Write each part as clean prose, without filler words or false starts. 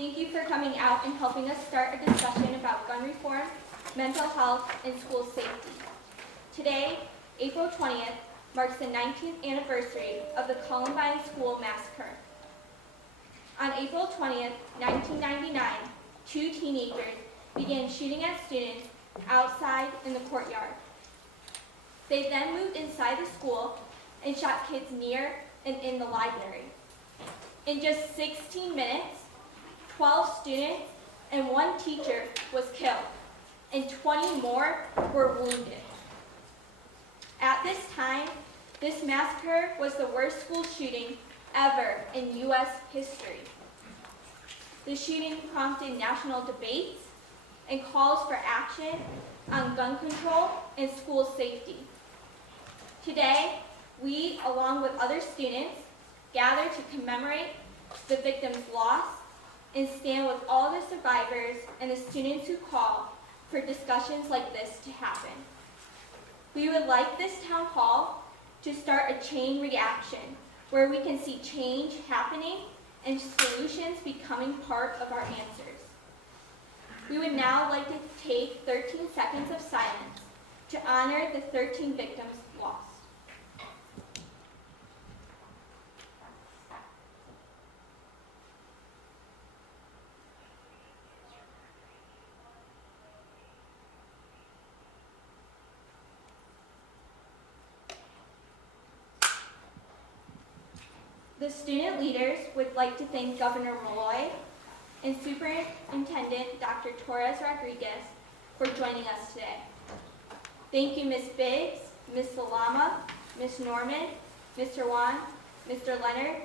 Thank you for coming out and helping us start a discussion about gun reform, mental health, and school safety. Today, April 20th, marks the 19th anniversary of the Columbine School Massacre. On April 20th, 1999, two teenagers began shooting at students outside in the courtyard. They then moved inside the school and shot kids near and in the library. In just 16 minutes, 12 students and one teacher was killed, and 20 more were wounded. At this time, this massacre was the worst school shooting ever in U.S. history. The shooting prompted national debates and calls for action on gun control and school safety. Today, we, along with other students, gather to commemorate the victims' loss and stand with all the survivors and the students who call for discussions like this to happen. We would like this town hall to start a chain reaction where we can see change happening and solutions becoming part of our answers. We would now like to take 13 seconds of silence to honor the 13 victims lost. The student leaders would like to thank Governor Malloy and Superintendent Dr. Torres Rodriguez for joining us today. Thank you, Ms. Biggs, Ms. Salama, Ms. Norman, Mr. Wan, Mr. Leonard,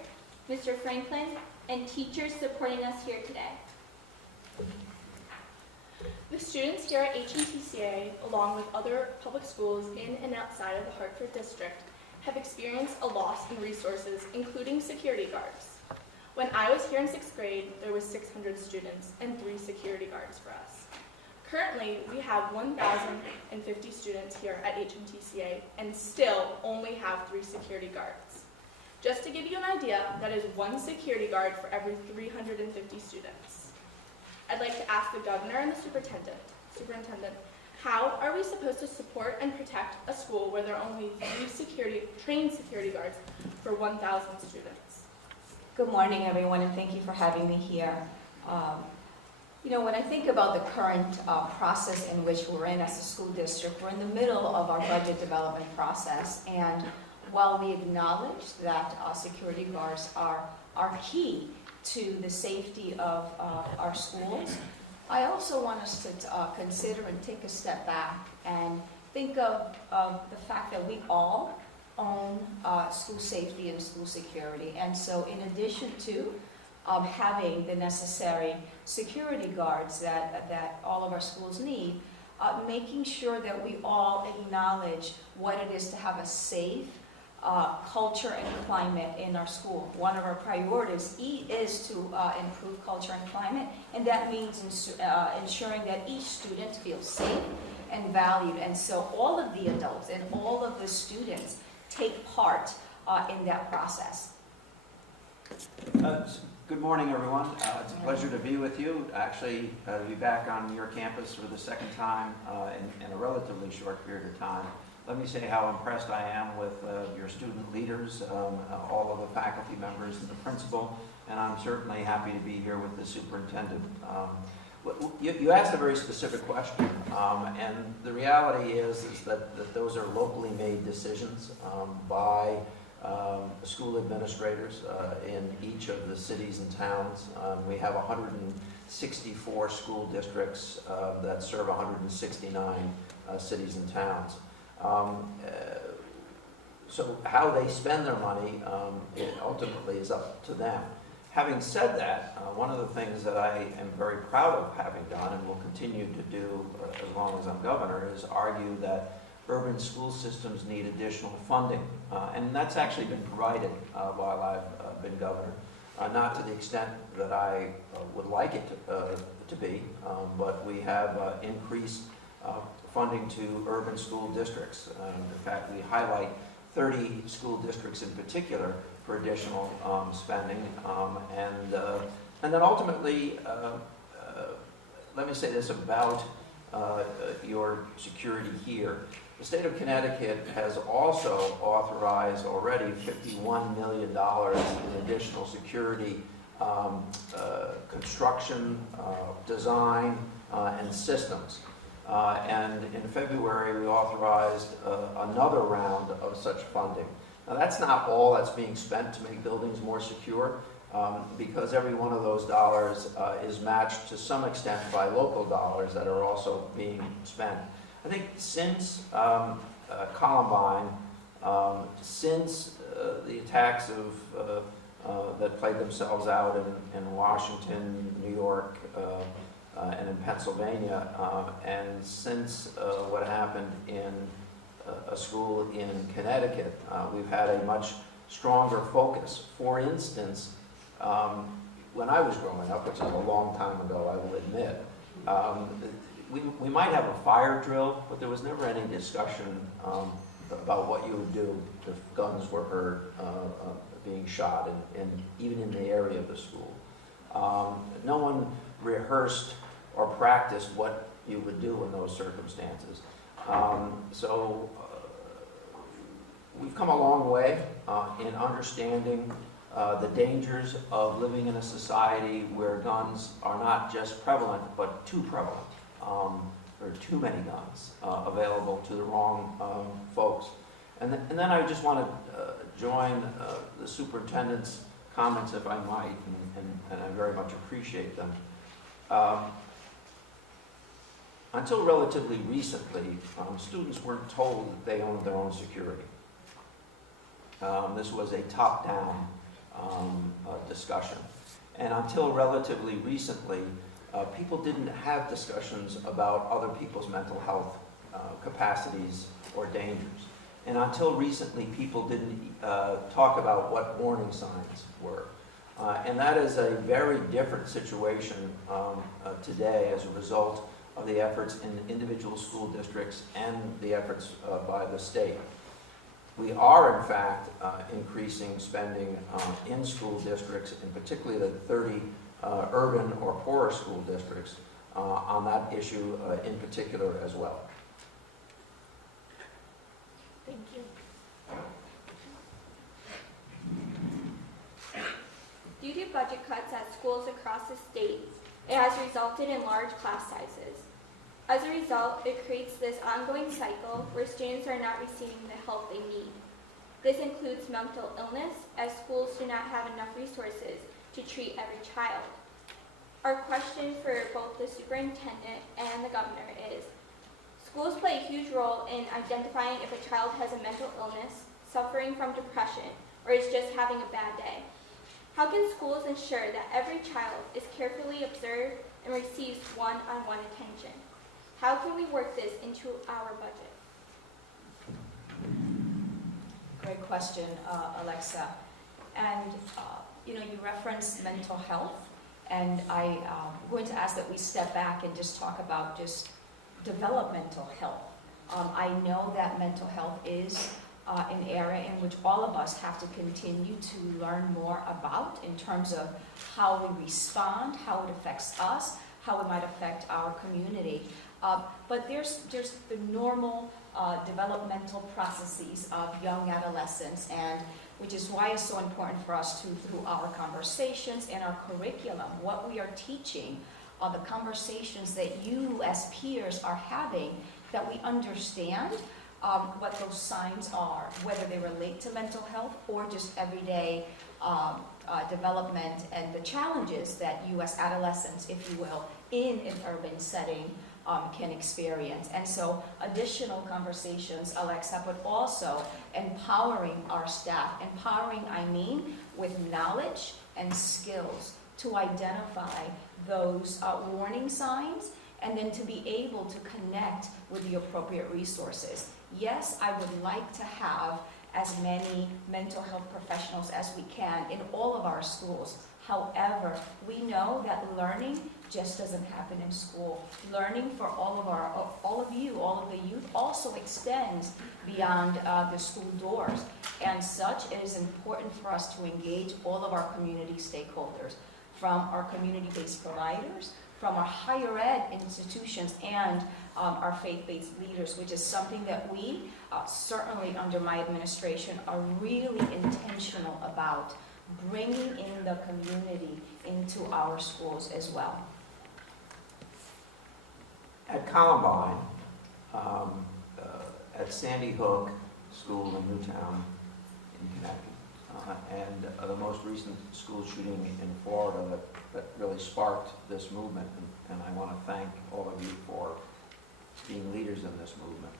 Mr. Franklin, and teachers supporting us here today. The students here at HMTCA, along with other public schools in and outside of the Hartford District, have experienced a loss in resources, including security guards. When I was here in 6th grade, there was 600 students and 3 security guards for us. Currently, we have 1,050 students here at HMTCA and still only have 3 security guards. Just to give you an idea, that is 1 security guard for every 350 students. I'd like to ask the governor and the superintendent, how are we supposed to support and protect a school where there are only 3 trained security guards for 1,000 students? Good morning, everyone, and thank you for having me here. When I think about the current process in which we're in as a school district, we're in the middle of our budget development process, and while we acknowledge that security guards are key to the safety of our schools, I also want us to consider and take a step back and think of the fact that we all own school safety and school security. And so in addition to having the necessary security guards that all of our schools need, making sure that we all acknowledge what it is to have a safe culture and climate in our school. One of our priorities is to improve culture and climate, and that means ensuring that each student feels safe and valued. And so all of the adults and all of the students take part in that process. Good morning, everyone. It's a pleasure to be with you. Actually, to be back on your campus for the second time in a relatively short period of time. Let me say how impressed I am with your student leaders, all of the faculty members and the principal, and I'm certainly happy to be here with the superintendent. You asked a very specific question, and the reality is that those are locally made decisions by school administrators in each of the cities and towns. We have 164 school districts that serve 169 cities and towns. So how they spend their money, it ultimately is up to them. Having said that, one of the things that I am very proud of having done and will continue to do as long as I'm governor is argue that urban school systems need additional funding. And that's actually been provided while I've been governor. Not to the extent that I would like it to be, but we have increased funding to urban school districts. In fact, we highlight 30 school districts in particular for additional spending, and And then ultimately, let me say this about your security here. The state of Connecticut has also authorized already $51 million in additional security construction, design, and systems. And in February, we authorized another round of such funding. Now, that's not all that's being spent to make buildings more secure, because every one of those dollars is matched to some extent by local dollars that are also being spent. I think since Columbine, since the attacks that played themselves out in Washington, New York, and in Pennsylvania, and since what happened in a school in Connecticut, we've had a much stronger focus. For instance, when I was growing up, which is a long time ago, I will admit, we might have a fire drill, but there was never any discussion about what you would do if guns were heard being shot, even in the area of the school. No one rehearsed or practiced what you would do in those circumstances. So we've come a long way in understanding the dangers of living in a society where guns are not just prevalent, but too prevalent. There are too many guns available to the wrong folks. And then I just want to join the superintendent's comments, if I might, and I very much appreciate them. Until relatively recently, students weren't told that they owned their own security. This was a top-down discussion. And until relatively recently, people didn't have discussions about other people's mental health capacities or dangers. And until recently, people didn't talk about what warning signs were. And that is a very different situation today as a result of the efforts in individual school districts and the efforts by the state. We are, in fact, increasing spending in school districts, and particularly the 30 urban or poorer school districts, on that issue in particular as well. Thank you. Due to budget cuts at schools across the state, it has resulted in large class sizes. As a result, it creates this ongoing cycle where students are not receiving the help they need. This includes mental illness, as schools do not have enough resources to treat every child. Our question for both the superintendent and the governor is, schools play a huge role in identifying if a child has a mental illness, suffering from depression, or is just having a bad day. How can schools ensure that every child is carefully observed and receives one-on-one attention? How can we work this into our budget? Great question, Alexa. And you referenced mental health, and I'm going to ask that we step back and just talk about just developmental health. I know that mental health is an area in which all of us have to continue to learn more about in terms of how we respond, how it affects us, how it might affect our community. But there's the normal developmental processes of young adolescents, and which is why it's so important for us to, through our conversations and our curriculum, what we are teaching, the conversations that you as peers are having, that we understand what those signs are, whether they relate to mental health or just everyday development and the challenges that you as adolescents, if you will, in an urban setting can experience. And so additional conversations, Alexa, but also empowering our staff. Empowering, I mean, with knowledge and skills to identify those warning signs and then to be able to connect with the appropriate resources. Yes, I would like to have as many mental health professionals as we can in all of our schools. However, we know that learning just doesn't happen in school. Learning for all of the youth also extends beyond the school doors. And such, it is important for us to engage all of our community stakeholders, from our community-based providers, from our higher ed institutions, and our faith-based leaders, which is something that we, certainly under my administration, are really intentional about bringing in the community into our schools as well. At Columbine, at Sandy Hook School in Newtown, in Connecticut, and the most recent school shooting in Florida that really sparked this movement, and I want to thank all of you for being leaders in this movement.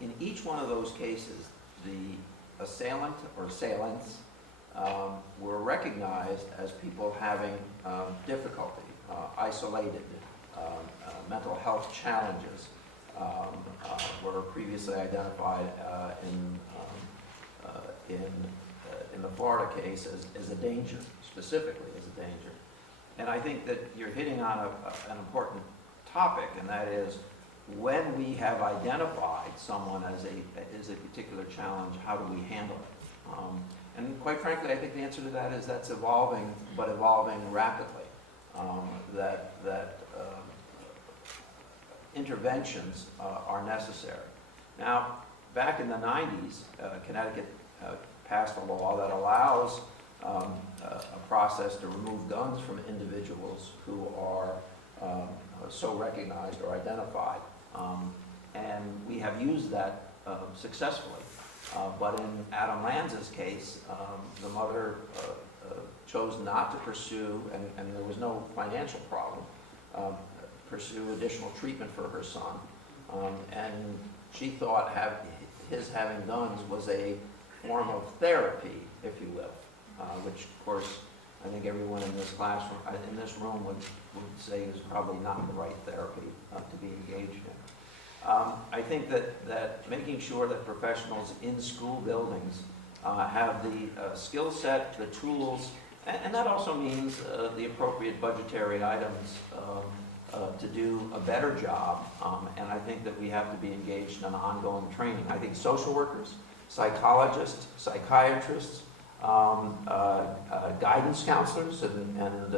In each one of those cases, the assailant or assailants were recognized as people having difficulty, isolated, mental health challenges, were previously identified in the Florida case as a danger, specifically as a danger. And I think that you're hitting on an important topic, and that is when we have identified someone as a particular challenge, how do we handle it? And quite frankly, I think the answer to that is that's evolving, but evolving rapidly. Interventions are necessary. Now, back in the 90s, Connecticut passed a law that allows a process to remove guns from individuals who are so recognized or identified. And we have used that successfully. But in Adam Lanza's case, the mother chose not to pursue, and there was no financial problem, pursue additional treatment for her son. And she thought his having guns was a form of therapy, if you will, which of course I think everyone in this classroom, in this room would say is probably not the right therapy to be engaged in. I think that making sure that professionals in school buildings have the skill set, the tools, and that also means the appropriate budgetary items to do a better job, and I think that we have to be engaged in ongoing training. I think social workers, psychologists, psychiatrists, guidance counselors, and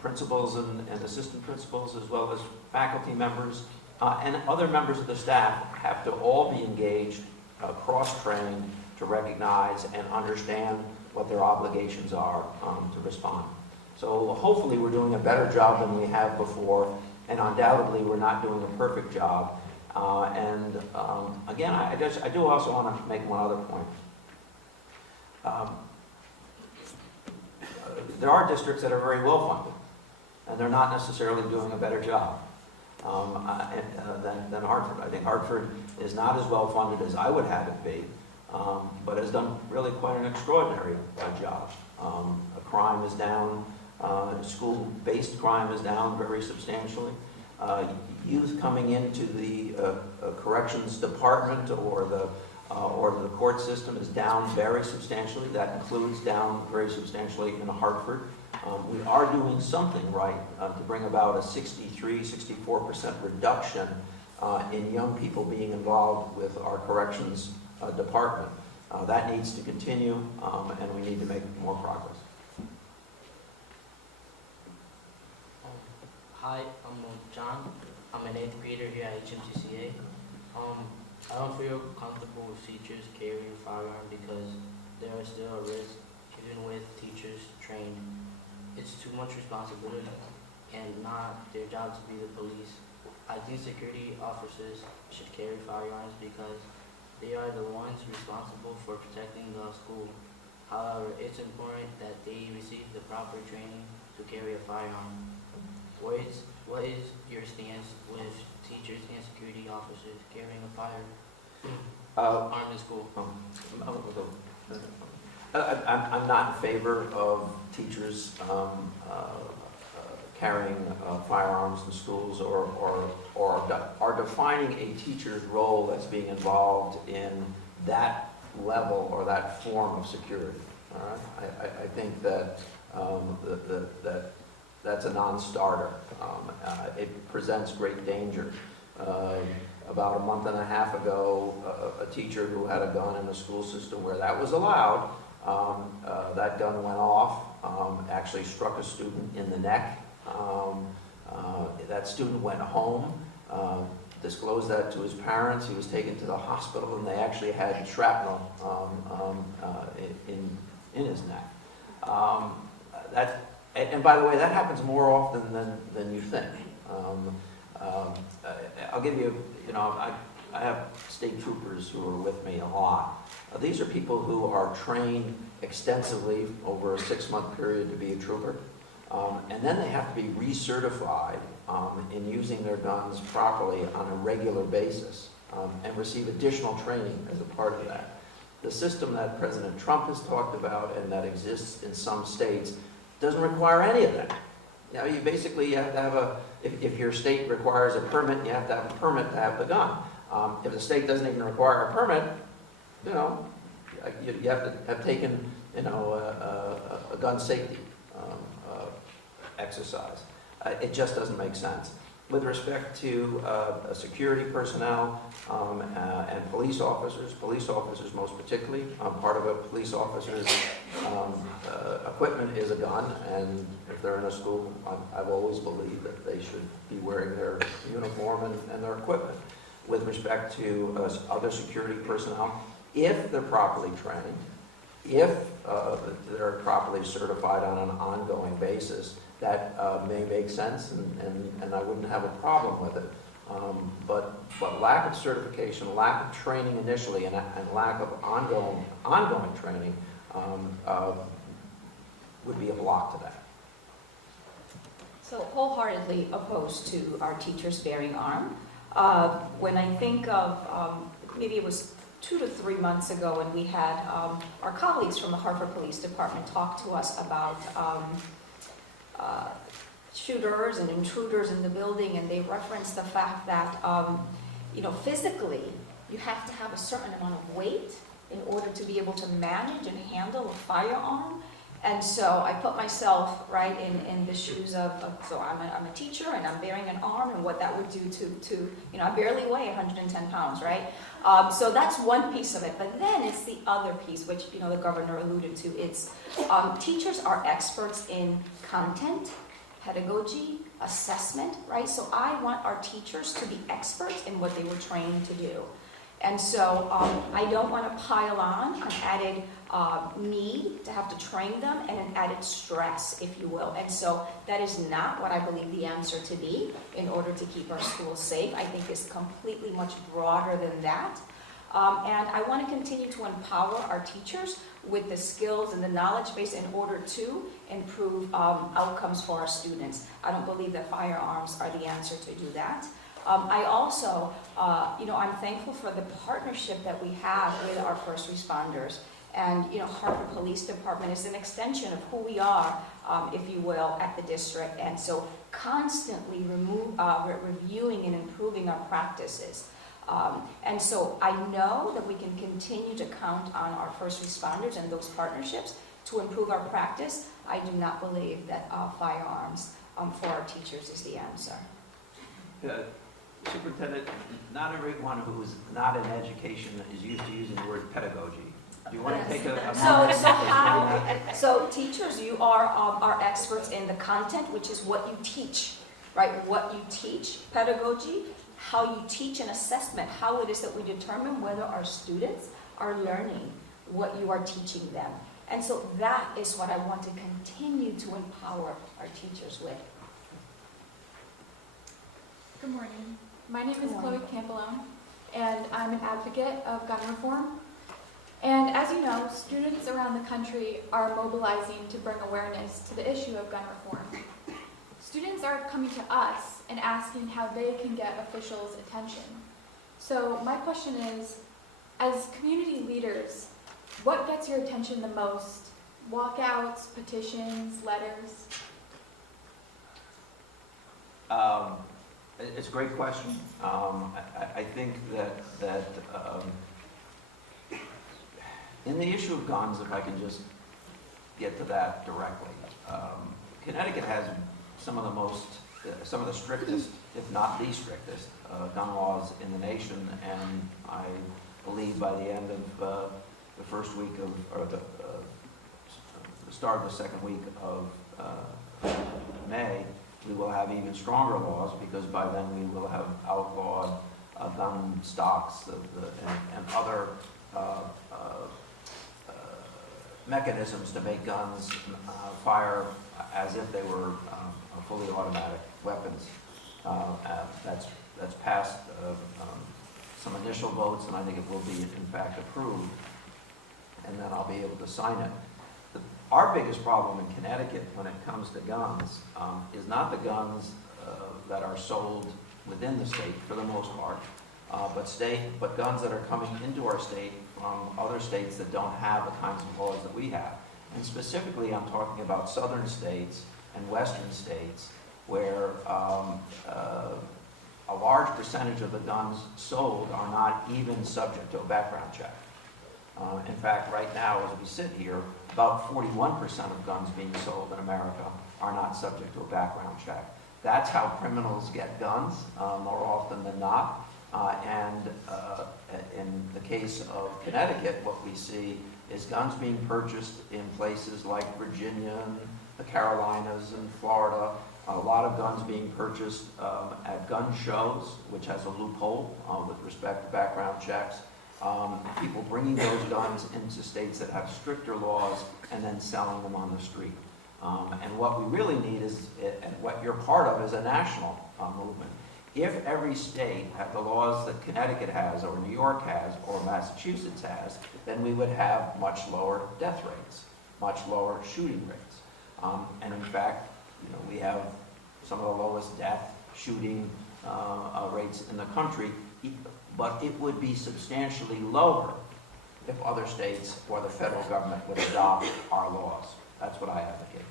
principals and assistant principals, as well as faculty members, and other members of the staff have to all be engaged, cross-trained to recognize and understand what their obligations are to respond. So hopefully we're doing a better job than we have before, and undoubtedly we're not doing a perfect job. Again, I do also want to make one other point. There are districts that are very well funded, and they're not necessarily doing a better job than Hartford. I think Hartford is not as well funded as I would have it be, but has done really quite an extraordinary job. Crime is down. School-based crime is down very substantially. Youth coming into the corrections department or the court system is down very substantially. That includes down very substantially in Hartford. We are doing something right to bring about a 63-64% reduction in young people being involved with our corrections department. That needs to continue, and we need to make more progress. Hi, I'm John. I'm an 8th grader here at HMTCA. I don't feel comfortable with teachers carrying a firearm because there is still a risk, even with teachers trained. It's too much responsibility and not their job to be the police. I think security officers should carry firearms because they are the ones responsible for protecting the school. However, it's important that they receive the proper training to carry a firearm. What is your stance with teachers and security officers carrying a firearm in school? I'm not in favor of teachers carrying firearms in schools or defining a teacher's role as being involved in that level or that form of security. All right? I think that that's a non-starter. It presents great danger. About a month and a half ago, a teacher who had a gun in the school system where that was allowed, that gun went off, actually struck a student in the neck. That student went home, disclosed that to his parents. He was taken to the hospital, and they actually had shrapnel in his neck. And by the way, that happens more often than you think. I'll give you, I have state troopers who are with me a lot. These are people who are trained extensively over a 6-month period to be a trooper. And then they have to be recertified in using their guns properly on a regular basis and receive additional training as a part of that. The system that President Trump has talked about and that exists in some states doesn't require any of that. You basically have to have if your state requires a permit, you have to have a permit to have the gun. If the state doesn't even require a permit, you have to have taken, a gun safety exercise. It just doesn't make sense. With respect to security personnel and police officers most particularly, part of a police officer's equipment is a gun, and if they're in a school, I've always believed that they should be wearing their uniform and their equipment. With respect to other security personnel, if they're properly trained, if they're properly certified on an ongoing basis, that may make sense, and I wouldn't have a problem with it. But lack of certification, lack of training initially, and lack of ongoing training would be a block to that. So wholeheartedly opposed to our teachers bearing arm. When I think of, maybe it was 2 to 3 months ago, and we had our colleagues from the Hartford Police Department talk to us about shooters and intruders in the building, and they referenced the fact that, physically, you have to have a certain amount of weight in order to be able to manage and handle a firearm. And so I put myself right in the shoes of so I'm a teacher, and I'm bearing an arm, and what that would do to I barely weigh 110 pounds, right? So that's one piece of it. But then it's the other piece, which the governor alluded to. It's teachers are experts in content, pedagogy, assessment, right? So I want our teachers to be experts in what they were trained to do. And so I don't want to pile on an added need to have to train them and an added stress, if you will. And so that is not what I believe the answer to be in order to keep our schools safe. I think it's completely much broader than that. And I want to continue to empower our teachers with the skills and the knowledge base in order to improve outcomes for our students. I don't believe that firearms are the answer to do that. I also, I'm thankful for the partnership that we have with our first responders. And, Hartford Police Department is an extension of who we are, if you will, at the district. And so constantly reviewing and improving our practices. And so I know that we can continue to count on our first responders and those partnerships to improve our practice. I do not believe that firearms for our teachers is the answer. Superintendent, not everyone who is not in education is used to using the word pedagogy. Do you want to take a moment? So teachers, you are experts in the content, which is what you teach, right? What you teach, pedagogy, how you teach an assessment, how it is that we determine whether our students are learning what you are teaching them. And so that is what I want to continue to empower our teachers with. Good morning. My name is Chloe Campolone, and I'm an advocate of gun reform. And as you know, students around the country are mobilizing to bring awareness to the issue of gun reform. Students are coming to us and asking how they can get officials' attention. So my question is, as community leaders, what gets your attention the most? Walkouts, petitions, letters? It's a great question. I think that in the issue of guns, if I can just get to that directly, Connecticut has some of the strictest, if not the strictest, gun laws in the nation, and I believe by the end of the first week of, or the start of the second week of May, we will have even stronger laws, because by then we will have outlawed gun stocks and other mechanisms to make guns fire as if they were fully automatic weapons. That's passed some initial votes, and I think it will be in fact approved, and then I'll be able to sign it. Our biggest problem in Connecticut when it comes to guns is not the guns that are sold within the state for the most part, but guns that are coming into our state from other states that don't have the kinds of laws that we have. And specifically, I'm talking about southern states and western states, where a large percentage of the guns sold are not even subject to a background check. In fact, right now, as we sit here, about 41% of guns being sold in America are not subject to a background check. That's how criminals get guns, more often than not. And in the case of Connecticut, what we see is guns being purchased in places like Virginia and the Carolinas and Florida. A lot of guns being purchased at gun shows, which has a loophole with respect to background checks. People bringing those guns into states that have stricter laws and then selling them on the street. And what we really need is, and what you're part of, is a national movement. If every state had the laws that Connecticut has, or New York has, or Massachusetts has, then we would have much lower death rates, much lower shooting rates. And in fact, we have some of the lowest death shooting rates in the country, but it would be substantially lower if other states or the federal government would adopt our laws. That's what I advocate.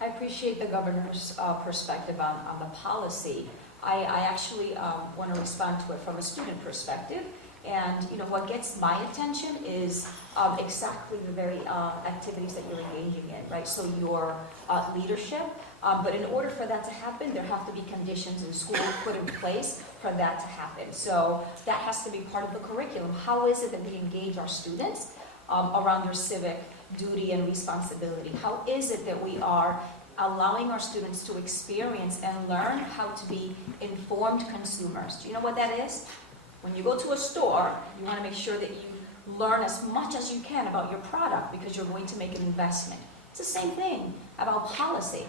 I appreciate the governor's perspective on the policy. I actually want to respond to it from a student perspective. And what gets my attention is exactly the very activities that you're engaging in, right? So your leadership, but in order for that to happen, there have to be conditions in school put in place for that to happen. So that has to be part of the curriculum. How is it that we engage our students around their civic duty and responsibility? How is it that we are allowing our students to experience and learn how to be informed consumers? Do you know what that is? When you go to a store, you want to make sure that you learn as much as you can about your product, because you're going to make an investment. It's the same thing about policy.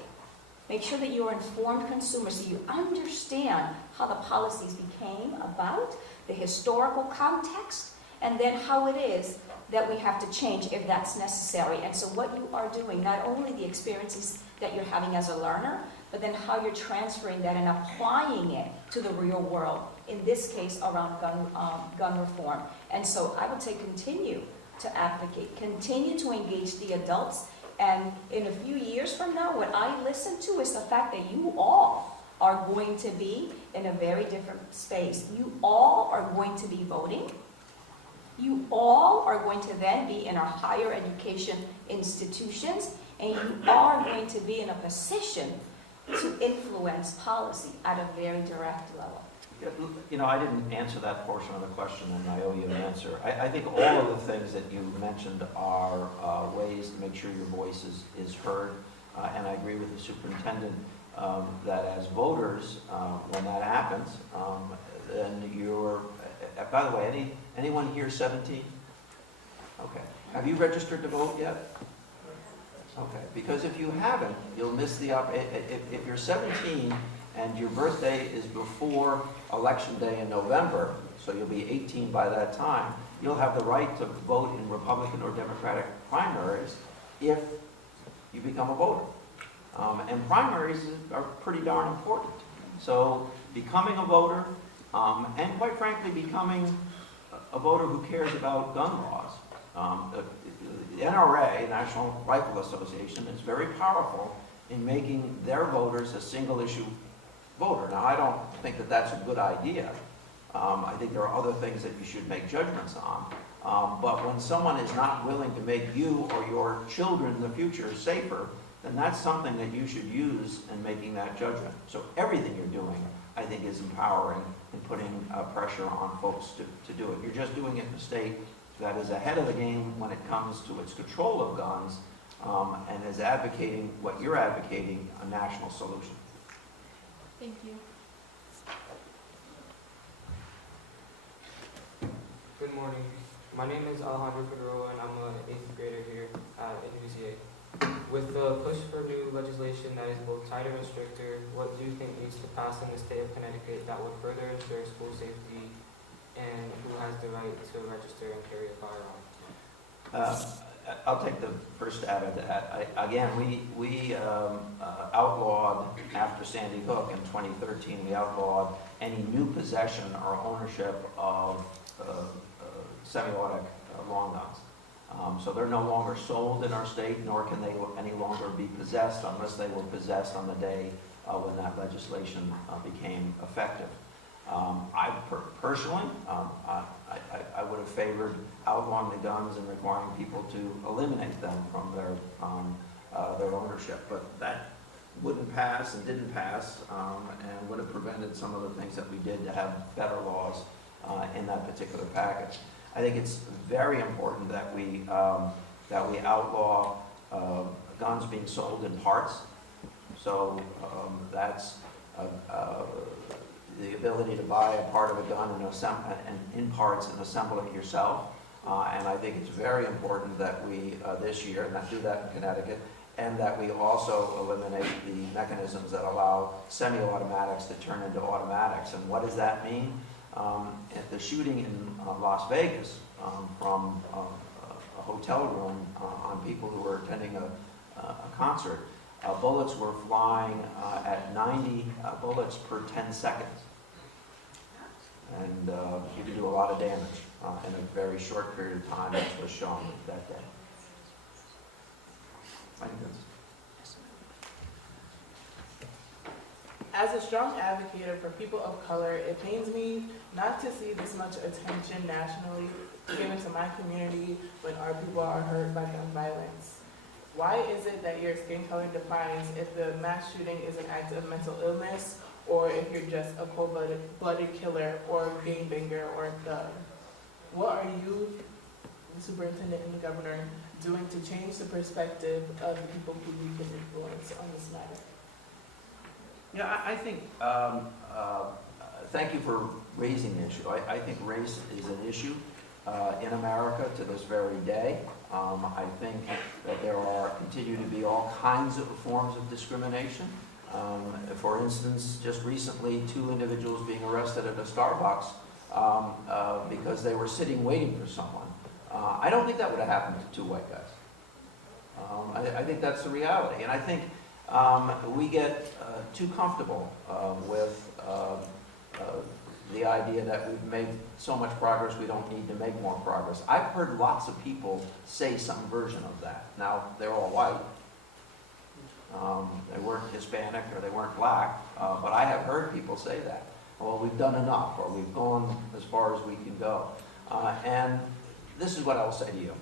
Make sure that you're informed consumers, so you understand how the policies became about, the historical context, and then how it is that we have to change if that's necessary. And so what you are doing, not only the experiences that you're having as a learner, but then how you're transferring that and applying it to the real world, in this case around gun reform. And so I would say continue to advocate, continue to engage the adults, and in a few years from now, what I listen to is the fact that you all are going to be in a very different space. You all are going to be voting. You all are going to then be in our higher education institutions, and you are going to be in a position to influence policy at a very direct level. I didn't answer that portion of the question, and I owe you an answer. I think all of the things that you mentioned are ways to make sure your voice is heard, and I agree with the superintendent that as voters, when that happens, then you're, by the way, anyone here 17? Okay. Have you registered to vote yet? Okay, because if you haven't, you'll miss the if you're 17 and your birthday is before Election Day in November, so you'll be 18 by that time, you'll have the right to vote in Republican or Democratic primaries if you become a voter. And primaries are pretty darn important. So becoming a voter, and quite frankly, becoming a voter who cares about gun laws. The NRA, National Rifle Association, is very powerful in making their voters a single-issue voter. Now, I don't think that that's a good idea. I think there are other things that you should make judgments on. But when someone is not willing to make you or your children in the future safer, then that's something that you should use in making that judgment. So everything you're doing, I think, is empowering and putting pressure on folks to do it. You're just doing it in a state that is ahead of the game when it comes to its control of guns, and is advocating what you're advocating, a national solution. Thank you. Good morning. My name is Alejandro Figueroa, and I'm an 8th grader here at HPA. With the push for new legislation that is both tighter and stricter, what do you think needs to pass in the state of Connecticut that would further ensure school safety, and who has the right to register and carry a firearm? I'll take the first stab at that. Again, we outlawed, after Sandy Hook in 2013, we outlawed any new possession or ownership of semi-automatic long guns. So they're no longer sold in our state, nor can they any longer be possessed unless they were possessed on the day when that legislation became effective. Personally, I would have favored outlawing the guns and requiring people to eliminate them from their ownership, but that wouldn't pass and didn't pass, and would have prevented some of the things that we did to have better laws in that particular package. I think it's very important that we outlaw guns being sold in parts. So that's the ability to buy a part of a gun and in parts and assemble it yourself. And I think it's very important that we this year, and do that in Connecticut, and that we also eliminate the mechanisms that allow semi-automatics to turn into automatics. And what does that mean? At the shooting in Las Vegas from a hotel room on people who were attending a concert, bullets were flying at 90 bullets per 10 seconds. And you can do a lot of damage in a very short period of time, as was shown that day. Thank you. As a strong advocate for people of color, it pains me not to see this much attention nationally given to my community when our people are hurt by gun violence. Why is it that your skin color defines if the mass shooting is an act of mental illness, or if you're just a cold-blooded killer or a gangbanger or a thug? What are you, the superintendent and the governor, doing to change the perspective of the people who we can influence on this matter? Yeah, I think, thank you for raising the issue. I think race is an issue in America to this very day. I think that there continue to be all kinds of forms of discrimination. For instance, just recently, 2 individuals being arrested at a Starbucks because they were sitting waiting for someone. I don't think that would have happened to 2 white guys. I think that's the reality. And I think we get too comfortable with the idea that we've made so much progress we don't need to make more progress. I've heard lots of people say some version of that. Now, they're all white. They weren't Hispanic or they weren't black, but I have heard people say that. Well, we've done enough, or we've gone as far as we can go. And this is what I will say to you.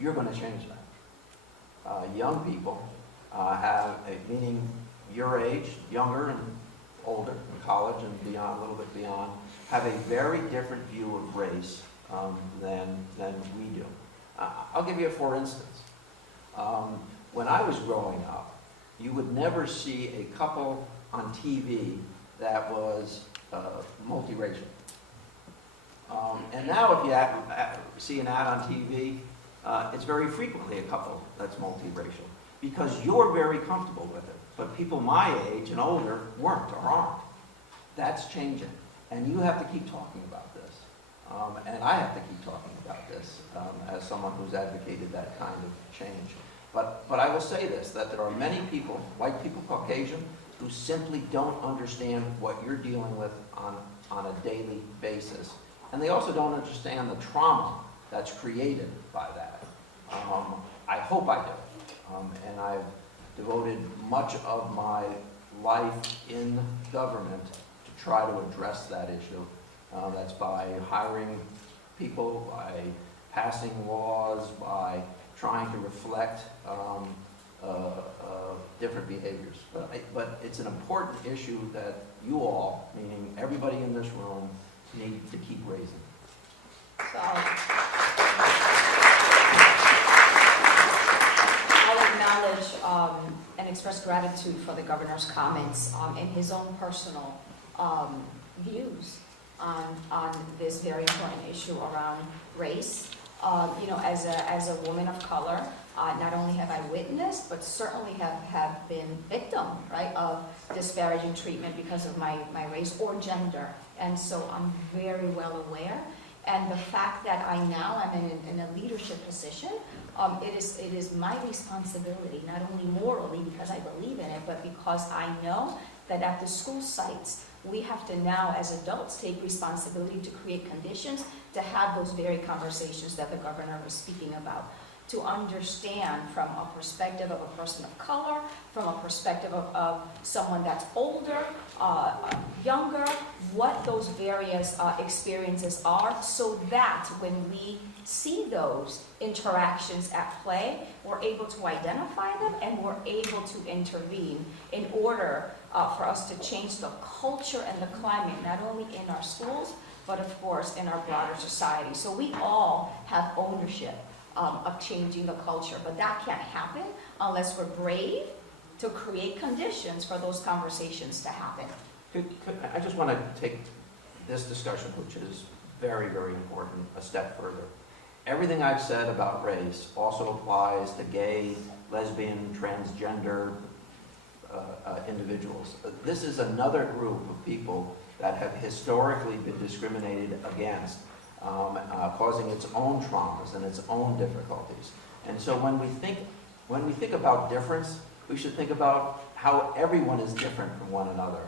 You're going to change that. Young people meaning your age, younger and older, in college and beyond, a little bit beyond, have a very different view of race than we do. I'll give you a for instance. When I was growing up, you would never see a couple on TV that was multiracial. And now if you see an ad on TV, it's very frequently a couple that's multiracial, because you're very comfortable with it. But people my age and older weren't or aren't. That's changing. And you have to keep talking about this. And I have to keep talking about this as someone who's advocated that kind of change. But I will say this, that there are many people, white people, Caucasian, who simply don't understand what you're dealing with on a daily basis. And they also don't understand the trauma that's created by that. I hope I do. And I've devoted much of my life in government to try to address that issue. That's by hiring people, by passing laws, by trying to reflect different behaviors. But it's an important issue that you all, meaning everybody in this room, need to keep raising. So, gratitude for the governor's comments and his own personal views on this very important issue around race. You know, as a woman of color, not only have I witnessed, but certainly have been victim, right, of disparaging treatment because of my race or gender. And so I'm very well aware. And the fact that I now am in a leadership position, it is my responsibility, not only morally because I believe in it, but because I know that at the school sites, we have to now, as adults, take responsibility to create conditions to have those very conversations that the governor was speaking about, to understand from a perspective of a person of color, from a perspective of someone that's older, younger, what those various experiences are, so that when we see those interactions at play, we're able to identify them and we're able to intervene in order for us to change the culture and the climate, not only in our schools, but of course in our broader society. So we all have ownership of changing the culture, but that can't happen unless we're brave to create conditions for those conversations to happen. I just want to take this discussion, which is very, very important, a step further. Everything I've said about race also applies to gay, lesbian, transgender individuals. This is another group of people that have historically been discriminated against, causing its own traumas and its own difficulties. And so when we think about difference, we should think about how everyone is different from one another,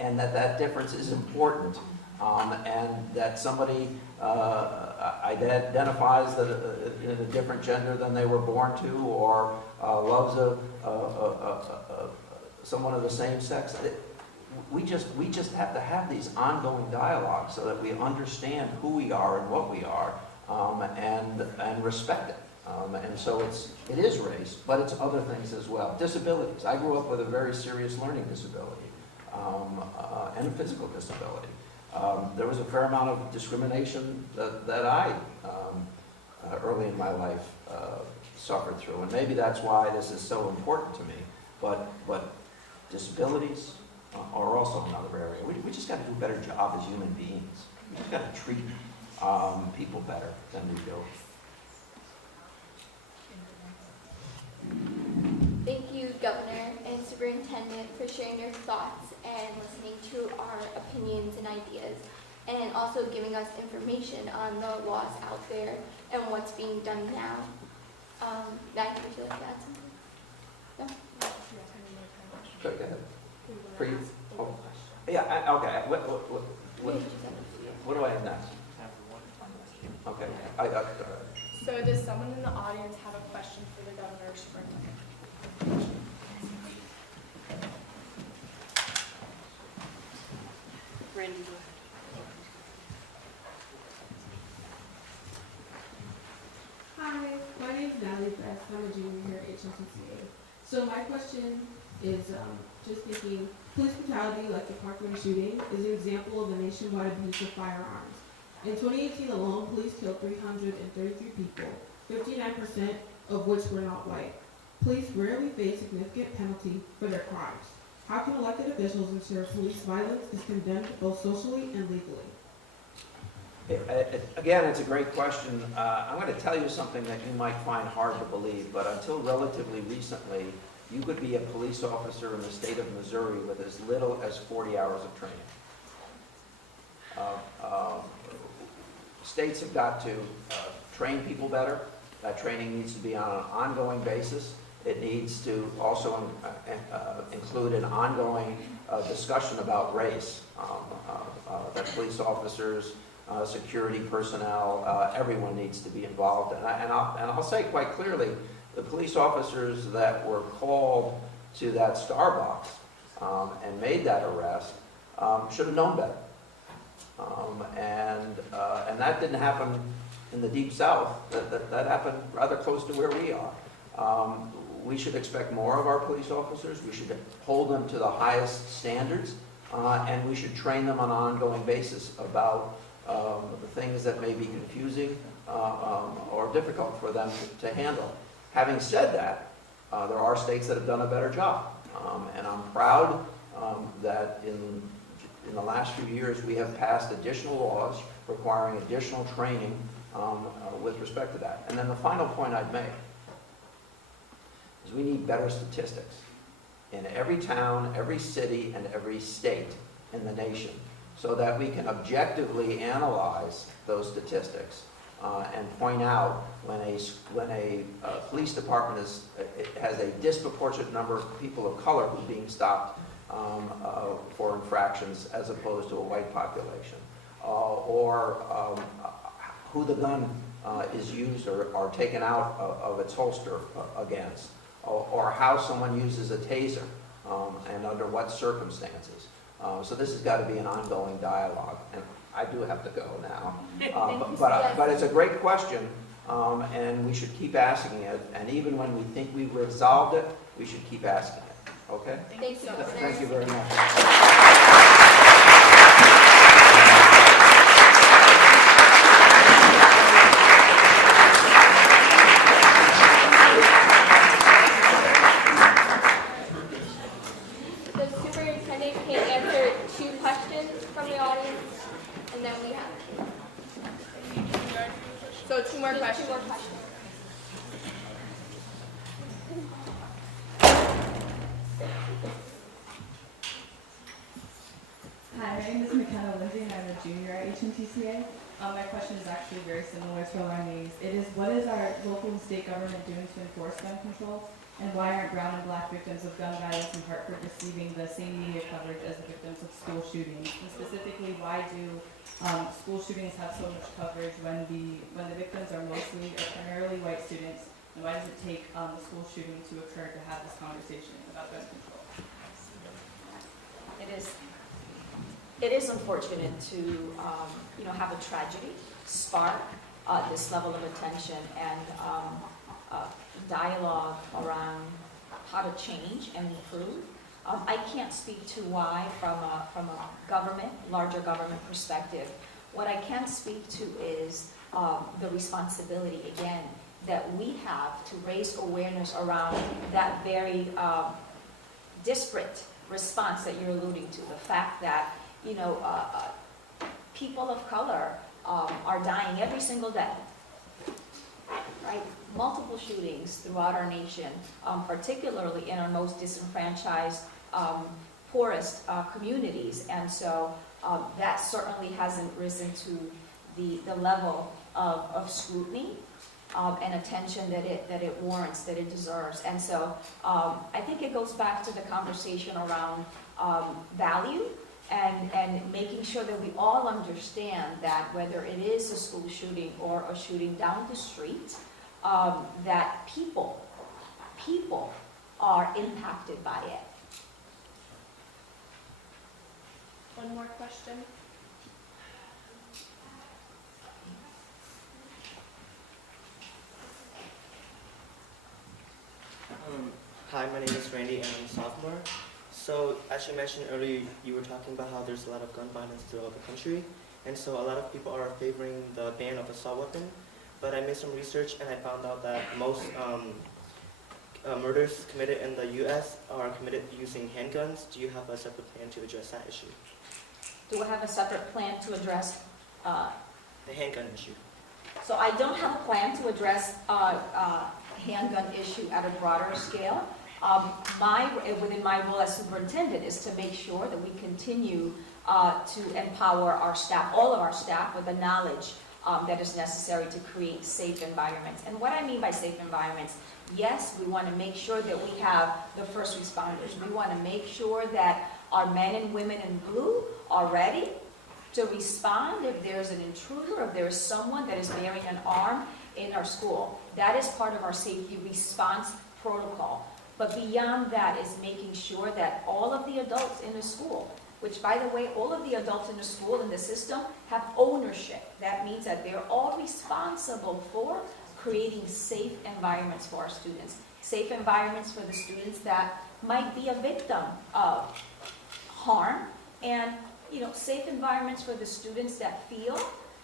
and that difference is important, and that somebody identifies in a different gender than they were born to, or loves someone of the same sex. We just have to have these ongoing dialogues so that we understand who we are and what we are, and respect it. And so it is race, but it's other things as well. Disabilities. I grew up with a very serious learning disability, and a physical disability. There was a fair amount of discrimination that I, early in my life, suffered through. And maybe that's why this is so important to me. But disabilities are also another area. We just got to do a better job as human beings. We just got to treat people better than we do. Thank you, Governor and Superintendent, for sharing your thoughts and listening to our opinions and ideas, and also giving us information on the laws out there and what's being done now. Maggie, would you like to add something? No? Go ahead. For you? Oh. Yeah, okay. What do I have next? Okay. So does someone in the audience have a question for the governor or superintendent? Randy. Hi, my name is Natalie Best. I'm a junior here at HMTCA. So my question is just thinking, police brutality, like the Parkland shooting, is an example of a nationwide abuse of firearms. In 2018 alone, police killed 333 people, 59% of which were not white. Police rarely face significant penalty for their crimes. How can elected officials ensure police violence is condemned both socially and legally? Again, it's a great question. I'm going to tell you something that you might find hard to believe, but until relatively recently, you could be a police officer in the state of Missouri with as little as 40 hours of training. States have got to train people better. That training needs to be on an ongoing basis. It needs to also include an ongoing discussion about race, that police officers, security personnel, everyone needs to be involved. And I'll say quite clearly, the police officers that were called to that Starbucks and made that arrest should have known better. And that didn't happen in the Deep South. That happened rather close to where we are. We should expect more of our police officers. We should hold them to the highest standards, and we should train them on an ongoing basis about the things that may be confusing or difficult for them to handle. Having said that, There are states that have done a better job. And I'm proud that in the last few years we have passed additional laws requiring additional training with respect to that. And then the final point I'd make is we need better statistics in every town, every city, and every state in the nation so that we can objectively analyze those statistics and point out when a police department has a disproportionate number of people of color who are being stopped for infractions as opposed to a white population, or who the gun is used or taken out of its holster against, or how someone uses a taser and under what circumstances. So this has got to be an ongoing dialogue, and I do have to go now. But it's a great question, and we should keep asking it, and even when we think we've resolved it, we should keep asking it. Okay? Thank you. Thank you very much. The superintendent can answer 2 questions from the audience, and then we have So 2 more just questions. 2 more questions. Hi, my name is McKenna Lindsay, and I'm a junior at HMTCA. My question is actually very similar to Ronnie's. It is, what is our local and state government doing to enforce gun control? And why aren't brown and black victims of gun violence in Hartford receiving the same media coverage as the victims of school shootings? And specifically, why do school shootings have so much coverage when the victims are mostly or primarily white students? And why does it take the school shooting to occur to have this conversation about gun control? It is unfortunate to have a tragedy spark this level of attention and dialogue around how to change and improve. I can't speak to why from a larger government perspective. What I can speak to is the responsibility, again, that we have to raise awareness around that very disparate response that you're alluding to. The fact that, people of color are dying every single day, right? Multiple shootings throughout our nation, particularly in our most disenfranchised, poorest communities. And so that certainly hasn't risen to the level of scrutiny and attention that it warrants, that it deserves. And so I think it goes back to the conversation around value and making sure that we all understand that whether it is a school shooting or a shooting down the street, that people are impacted by it. One more question. Hi, my name is Randy and I'm a sophomore. So as you mentioned earlier, you were talking about how there's a lot of gun violence throughout the country. And so a lot of people are favoring the ban of assault weapon. But I made some research and I found out that most murders committed in the U.S. are committed using handguns. Do you have a separate plan to address that issue? Do I have a separate plan to address? The handgun issue. So I don't have a plan to address handgun issue at a broader scale. Within my role as superintendent is to make sure that we continue to empower our staff, all of our staff, with the knowledge that is necessary to create safe environments. And what I mean by safe environments, yes, we want to make sure that we have the first responders. We want to make sure that our men and women in blue are ready to respond if there's an intruder, if there is someone that is bearing an arm in our school. That is part of our safety response protocol. But beyond that is making sure that all of the adults in the school, which by the way, all of the adults in the school, in the system, have ownership. That means that they're all responsible for creating safe environments for our students. Safe environments for the students that might be a victim of harm, and safe environments for the students that feel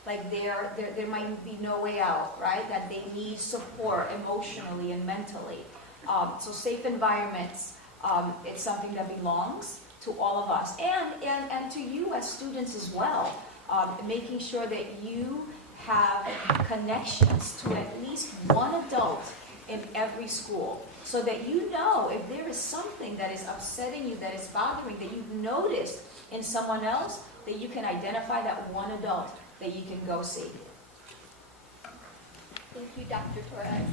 like there might be no way out, right? That they need support emotionally and mentally. So safe environments, it's something that belongs to all of us and to you as students as well. Making sure that you have connections to at least one adult in every school, so that you know if there is something that is upsetting you, that is bothering, that you've noticed in someone else, that you can identify that one adult that you can go see. Thank you, Dr. Torres.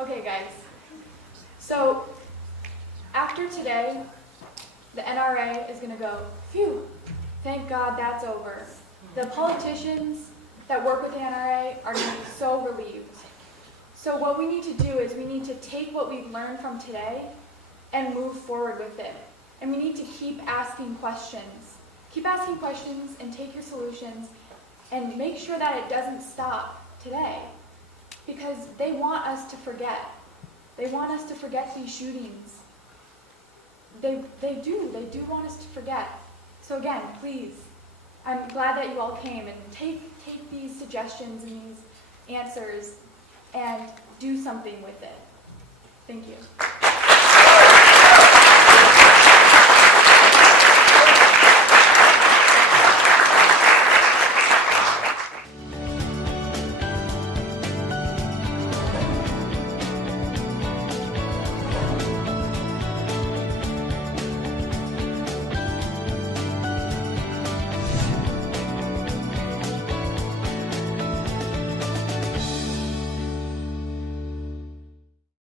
Okay, guys. So, after today, the NRA is going to go, phew, thank God that's over. The politicians that work with the NRA are going to be so relieved. So what we need to do is we need to take what we've learned from today and move forward with it. And we need to keep asking questions. Keep asking questions and take your solutions and make sure that it doesn't stop today. Because they want us to forget. They want us to forget these shootings. They do want us to forget. So again, please, I'm glad that you all came and take these suggestions and these answers and do something with it. Thank you.